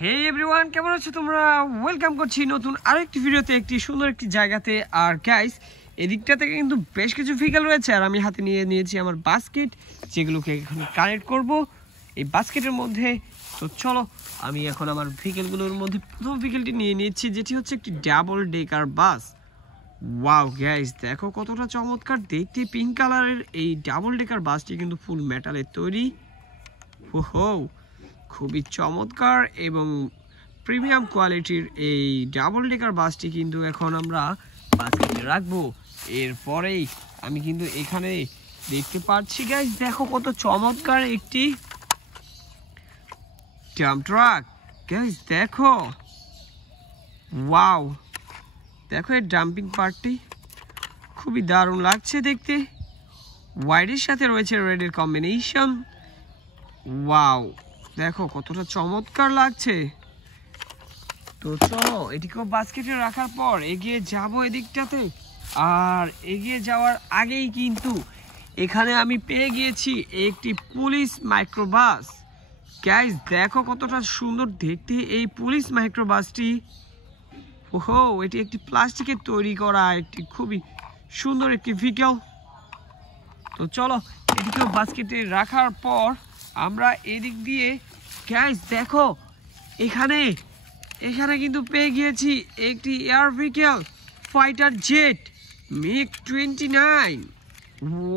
হে everyone, কেমন আছো তোমরা? ওয়েলকাম করছি নতুন আরেকটি ভিডিওতে, একটি সুন্দর একটি জায়গাতে। আর গাইস, এদিকটা থেকে কিন্তু বেশ কিছু ভেহিকেল রয়েছে, আর আমি হাতে নিয়ে নিয়েছি আমার বাস্কেট, যেগুলোকে এখন কানেক্ট করব এই বাস্কেটের মধ্যে। তো চলো, আমি এখন আমার ভেহিকেলগুলোর মধ্যে প্রথম ভেহিকেলটি নিয়ে নিয়েছি, যেটি হচ্ছে একটি ডাবল ডেকার বাস। ওয়াও গাইস, দেখো কতটা চমৎকার দেখতে! পিঙ্ক কালারের এই ডাবল ডেকার বাসটি কিন্তু ফুল মেটালের তৈরি। ওহো, খুবই চমৎকার এবং প্রিমিয়াম কোয়ালিটির এই ডাবল ডেকার বাসটি কিন্তু এখন আমরা বাস্কেটে রাখবো। এরপরেই আমি কিন্তু এখানে দেখতে পাচ্ছি গাইস, দেখো কত চমৎকার একটি ডাম্প ট্রাক। গাইস দেখো, ওয়াও, দেখো এর ডাম্পিং পার্টটি খুবই দারুণ লাগছে দেখতে। হোয়াইটের সাথে রয়েছে রেডের কম্বিনেশন। ওয়াও, দেখো কতটা চমৎকার লাগছে। তো চলো, এটিকেও বাস্কেটে রাখার পর এগিয়ে যাব এদিকটাতে। আর এগিয়ে যাওয়ার আগেই কিন্তু এখানে আমি পেয়ে গিয়েছি একটি পুলিশ মাইক্রোবাস। গাইস দেখো কতটা সুন্দর দেখতে এই পুলিশ মাইক্রোবাসটি। ওহো, এটি একটি প্লাস্টিকের তৈরি করা একটি খুবই সুন্দর একটি ভেহিকেল। তো চলো, এটিকেও বাস্কেটে রাখার পর আমরা এদিক দিয়ে গাইস দেখো এখানে কিন্তু পেয়ে গিয়েছি একটি air vehicle fighter jet MiG-29।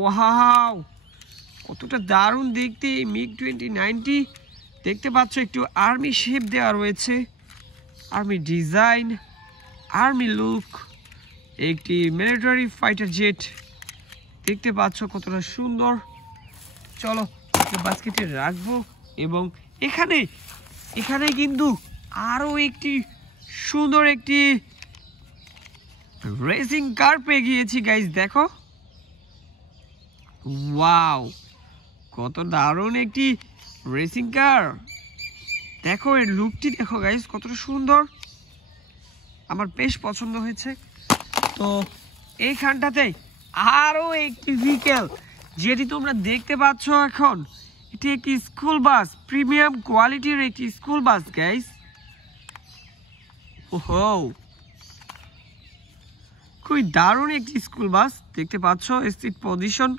Wow, কতটা দারুণ দেখতে MiG-29টি। দেখতে পাচ্ছ একটু আর্মি শেপ দেওয়া রয়েছে, আর্মি ডিজাইন, আর্মি লুক, একটি মিলিটারি ফাইটার জেট। দেখতে পাচ্ছ কতটা সুন্দর। চলো, বাস্কেটে রাখবো। এবং এখানে কিন্তু আরো একটি সুন্দর একটি রেসিং কার পেয়ে গিয়েছি গাইস। দেখো, ওয়াও, কত দারুণ একটি রেসিং কার। দেখো এর লুকটি দেখো গাইস, কতটা সুন্দর, আমার বেশ পছন্দ হয়েছে। তো এইখানটাতে আরো একটি ভেহিকেল, যেটি তোমরা দেখতে পাচ্ছ এখন, এটি একটি স্কুল বাস, প্রিমিয়াম কোয়ালিটির একটি স্কুল বাস গাইস। ওহো, খুবই দারুণ একটি স্কুল বাস। দেখতে পাচ্ছ সিট পজিশন।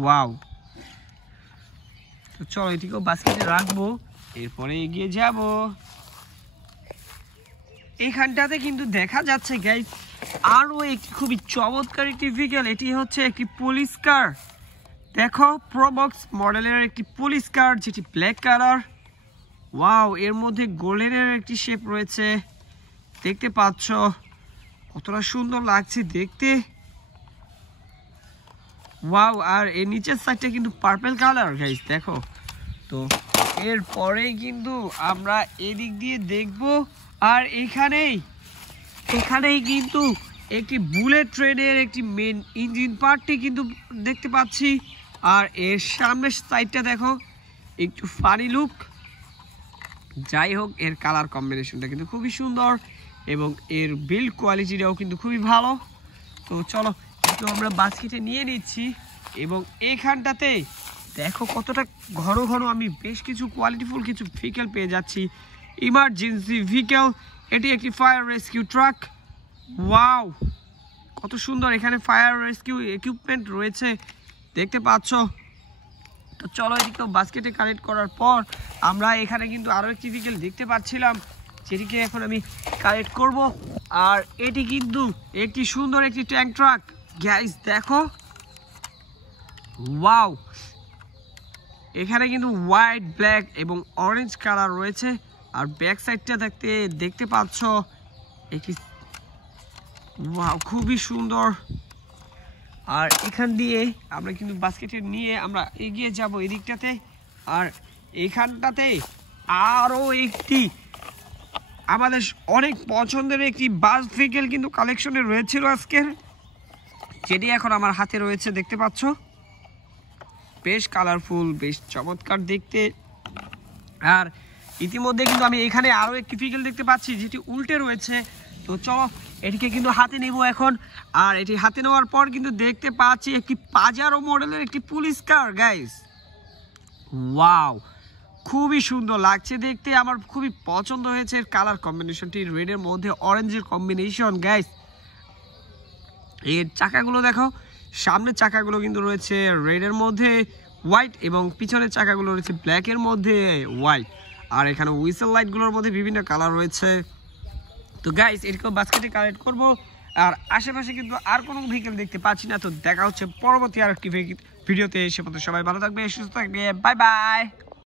ওয়াও, তো চলো এটিকেও বাস্কেটে রাখবো, এরপরে এগিয়ে যাব। এইখানটাতে কিন্তু দেখা যাচ্ছে গাইস আরো একটি খুবই চমৎকার একটি ভেহিকেল। এটি হচ্ছে একটি পুলিশ কার। দেখো, প্রোবক্স মডেলের একটি পুলিশ কার, যেটি ব্ল্যাক কালার। ওয়াও, এর মধ্যে গোল্ডেনের একটি শেপ রয়েছে। দেখতে পাচ্ছ কতটা সুন্দর লাগছে দেখতে। ওয়াও, আর এর নিচের সাইডটা কিন্তু পার্পল কালার গাইস। দেখো, তো এরপরে কিন্তু আমরা এদিক দিয়ে দেখব। আর এখানেই কিন্তু একটি বুলেট ট্রেনের একটি মেন ইঞ্জিন পার্টটি কিন্তু দেখতে পাচ্ছি। আর এর সামনের সাইডটা দেখো, একটু ফানি লুক। যাই হোক, এর কালার কম্বিনেশনটা কিন্তু খুবই সুন্দর এবং এর বিল্ড কোয়ালিটিটাও কিন্তু খুবই ভালো। তো চলো, একটু আমরা বাস্কেটে নিয়ে নিচ্ছি। এবং এইখানটাতে দেখো কতটা ঘন ঘন আমি বেশ কিছু কোয়ালিটিফুল কিছু ভেহিকেল পেয়ে যাচ্ছি। ইমার্জেন্সি ভেহিকেল, এটি একটি ফায়ার রেস্কিউ ট্রাক। ওয়াও, কত সুন্দর, এখানে ফায়ার রেস্কিউ ইকুইপমেন্ট রয়েছে, দেখতে পাচ্ছ। তো চলো, এদিকেও বাস্কেটে কানেক্ট করার পর আমরা এখানে কিন্তু আরও একটি ভেহিকেল দেখতে পাচ্ছিলাম, যেটিকে এখন আমি কানেক্ট করব। আর এটি কিন্তু একটি সুন্দর একটি ট্যাঙ্ক ট্রাক গাইস। দেখো, ওয়াও, এখানে কিন্তু হোয়াইট, ব্ল্যাক এবং অরেঞ্জ কালার রয়েছে। আর ব্যাক সাইডটা দেখতে পাচ্ছ একটি, ওয়াও, খুবই সুন্দর। আর এখান দিয়ে আমরা কিন্তু বাস্কেটে নিয়ে আমরা এগিয়ে যাব এদিকটাতে। আর এখানটাতে আরও একটি আমাদের অনেক পছন্দের একটি বাস ভেহিকেল কিন্তু কালেকশনে রয়েছিল আজকের, যেটি এখন আমার হাতে রয়েছে। দেখতে পাচ্ছ, বেশ কালারফুল, বেশ চমৎকার দেখতে। আর ইতিমধ্যে কিন্তু আমি এখানে আরও একটি ভেহিকেল দেখতে পাচ্ছি, যেটি উল্টে রয়েছে। তো চলো, এটিকে কিন্তু হাতে নেব এখন। আর এটি হাতে নেওয়ার পর কিন্তু দেখতে পাচ্ছি একটি পাজারো মডেলের একটি পুলিশ কার গাইস। ওয়াও, খুবই সুন্দর লাগছে দেখতে, আমার খুবই পছন্দ হয়েছে এর কালার কম্বিনেশনটি, রেডের মধ্যে অরেঞ্জের কম্বিনেশন গাইস। এর চাকাগুলো দেখো, সামনের চাকাগুলো কিন্তু রয়েছে রেডের মধ্যে হোয়াইট এবং পিছনের চাকাগুলো রয়েছে ব্ল্যাকের মধ্যে হোয়াইট। আর এখানে হুইসেল লাইটগুলোর মধ্যে বিভিন্ন কালার রয়েছে। তো গাইস এরকম বাস্কেটে কালেক্ট করবো। আর আশেপাশে কিন্তু আর কোনো ভেহিকেল দেখতে পাচ্ছি না। তো দেখা হচ্ছে পরবর্তী আর একটি ভিডিওতে। সে পর্যন্ত সবাই ভালো থাকবে, সুস্থ থাকবে, বাই বাই।